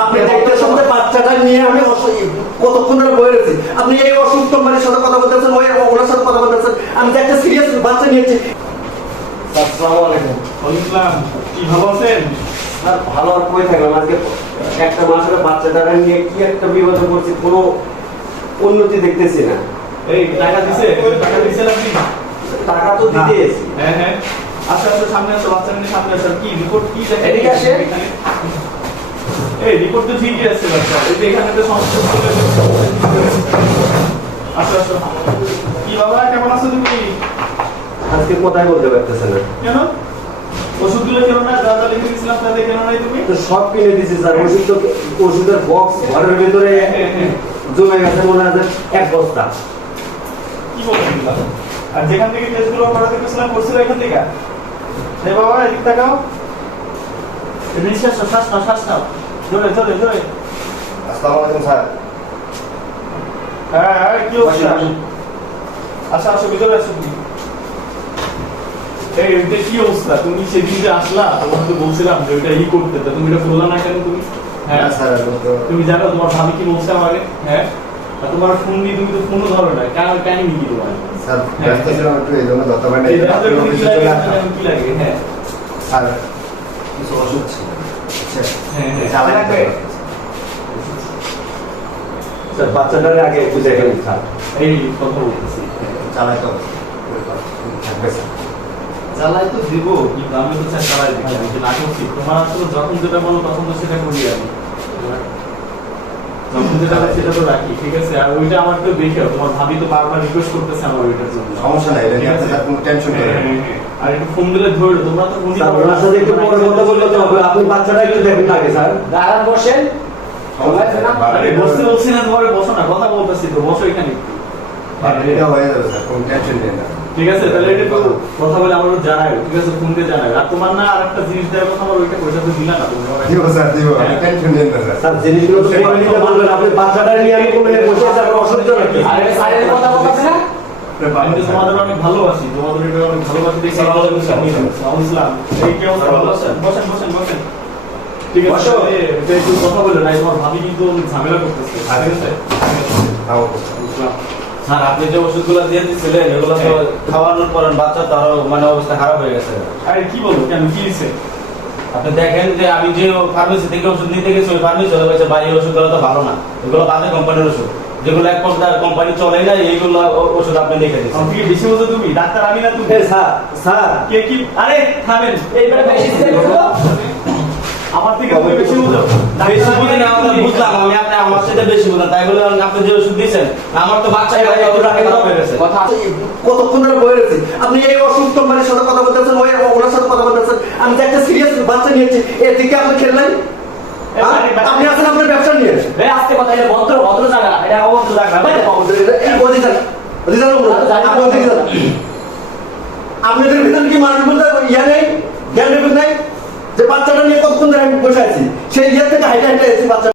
আপনি দেখতেছেন যে বাচ্চাটা নিয়ে আমি কতক্ষণ ধরে বয়ে রয়েছি, আপনি এই অসুস্থ মানুষের সাথে কথা বলতেছেন, ওনার সাথে কথা বলতেছেন, আমি যে একটা সিরিয়াস বাচ্চা নিয়েছি। আসসালামু আলাইকুম। ওয়ালাইকুম, কি ভালো আছেন? স্যার ভালো আর কই থাকলাম, আজকে একটা মাসের বাচ্চাটা নিয়ে কি একটা বিপদে পড়ছি, কোনো উন্নতি দেখতেছি না। এই টাকা দিছে? টাকা দিছেন আপনি? টাকা তো দিতে এসেছি। হ্যাঁ হ্যাঁ, আচ্ছা আচ্ছা, সামনে আসো, বাচ্চা নিয়ে সামনে আসো। কি রিপোর্ট কি দেখেন? এদিকে আসে। এই রিপোর্ট তো ঠিকই আছে বাচ্চা, এই যে এখানে তো সমস্যা চলে গেছে। আসো আসো। কি বাবা, কেমন আছো তুমি? আজকে কোথায় বলতে পারতেছে না। কেন ওষুধগুলো কেন না? যা যা লিখে দিয়েছিলাম তাদের কেন নাই তুমি? তো সব কিনে দিছি স্যার, ওষুধ তো ওষুধের বক্স ঘরের ভিতরে জমে গেছে মনে হয় এক বস্তা। কি বলছেন? আর যেখান থেকে টেস্টগুলো করাতে গেছিলাম করছিল এখান থেকে? রে বাবা, এদিক তাকাও। নিঃশ্বাস নাও, শ্বাস নাও, শ্বাস নাও, জোরে জোরে জোরে। আসসালামু আলাইকুম স্যার। হ্যাঁ হ্যাঁ, কি অবস্থা? আচ্ছা আসো, ভিতরে আসো। এই এটা কি অবস্থা? তুমি সেদিন যে আসলা, তোমাকে তো বলছিলাম যে ওইটা করতে, তা তুমি এটা করলা না কেন তুমি? হ্যাঁ স্যার, তুমি জানো তোমার ভাবি কি বলছে আমাকে? হ্যাঁ, আর তোমার ফোন দিয়ে তুমি তো ফোনও ধরো না, কারণ কাহিনী কি তোমার? স্যার ব্যস্ত ছিলাম একটু, এই জন্য ধরতে পারিনি। এই রাতে তুমি কি লাগে, কি লাগে? হ্যাঁ স্যার কিছু ওষুধ ছিল, হ্যাঁ হ্যাঁ, চালাই রাখবে? স্যার বাচ্চাটার আগে বুঝে গেলেন স্যার। এই কথা বলতেছি। চালাই তো থাকবে স্যার। জ্বালাই তো দিব, কিন্তু আমি তো চাই চালাই দিই, আমি তো না করছি। তোমার আসলে যখন যেটা বলো তখন তো সেটা করি আমি। যখন যেটা হয় সেটা তো রাখি, ঠিক আছে? আর ওইটা আমার তো দেখেও, তোমার ভাবি তো বারবার রিকোয়েস্ট করতেছে আমার ওইটার জন্য। সমস্যা নাই, এটা নিয়ে আপনি স্যার কোনো টেনশন করেন না। আর একটু ফোন দিলে ধরো, তোমরা তো ফোনই স্যার করো না। ওনার সাথে একটু পরে কথা বলতে তো হবে, আপনি বাচ্চাটা একটু দেখুন আগে স্যার। দাঁড়ান বসেন। আরে বসতে বলছি না, তোমার বসো না, কথা বলতেছি তো, বসো এখানে একটু। এটা হয়ে যাবে স্যার, কোনো টেনশন নেই না। ঠিক আছে, তাহলে এটা একটু কথা বলে আমার জানাও, ঠিক আছে? ফোন দিয়ে জানাও। আর তোমার না আর একটা জিনিস দেওয়ার কথা, আমার ওইটা পয়সা তো দিলা না তুমি আমাকে। দিব স্যার, দিব, আপনি টেনশন নেন না স্যার। স্যার জিনিসগুলো তো পরে নিতে বলবেন, আপনি বাচ্চাটা নিয়ে আমি কোলে বসে আছি, আপনার অসুবিধা নাকি? আরে স্যারের কথা বলতেছে না? আমি তো তোমাদের অনেক ভালোবাসি, তোমাদের এটা অনেক ভালোবাসি দেখে ইসলাম। এই কি অবস্থা? ভালো আছেন? বসেন বসেন বসেন। ঠিক আছে, এটা একটু কথা বলে নাই, তোমার ভাবি কিন্তু অনেক ঝামেলা করতেছে, ঠিক আছে? বুঝলাম। স্যার, আপনি যে ওষুধগুলো দিয়ে দিচ্ছিলেন এগুলো তো খাওয়ানোর পর বাচ্চা তো আরো মানে অবস্থা খারাপ হয়ে গেছে। আরে কি বলো, কেন কি হয়েছে? আপনি দেখেন যে আমি যে ফার্মেসি থেকে ওষুধ নিতে গেছি, ওই ফার্মেসি চলে গেছে ভাই, এই ওষুধগুলো তো ভালো না, এগুলো বাজে কোম্পানির ওষুধ, যেগুলো এক পর্যায়ে কোম্পানি চলে না, এইগুলো ওষুধ আপনি লিখে দিচ্ছেন। আমি কি বেশি বলছো? তুমি ডাক্তার, আমি না তুমি। এ স্যার, স্যার কে কি? আরে থামেন, এইবারে বেশি আমার থেকে তুমি বেশি বুঝো। বেশি বুঝি না, আমরা বুঝলাম, আমি আপনি আমার সাথে বেশি বুঝলাম, তাই বলে আপনি যে ওষুধ দিয়েছেন, আমার তো বাচ্চা খারাপ হয়ে গেছে। কতক্ষণ ধরে বয়ে রয়েছি, আপনি এই অসুস্থ মানুষের সাথে কথা বলতেছেন, ওনার সাথে কথা বলতেছেন, আমি যে একটা সিরিয়াস বাচ্চা নিয়েছি, এর দিকে আপনি খেললেন। আপনি আছেন আপনার ব্যবসা নিয়ে। আজকে কথা, এটা ভদ্র ভদ্র জায়গা, এটা অভদ্র জায়গা। আপনাদের ভিতরে কি মানুষ বলতে ইয়া নেই, জ্ঞান নেই যে বাচ্চাটা নিয়ে কতক্ষণ ধরে আমি বসে আছি, সেই ইয়ে থেকে হাইটা হাইটা এসেছি বাচ্চা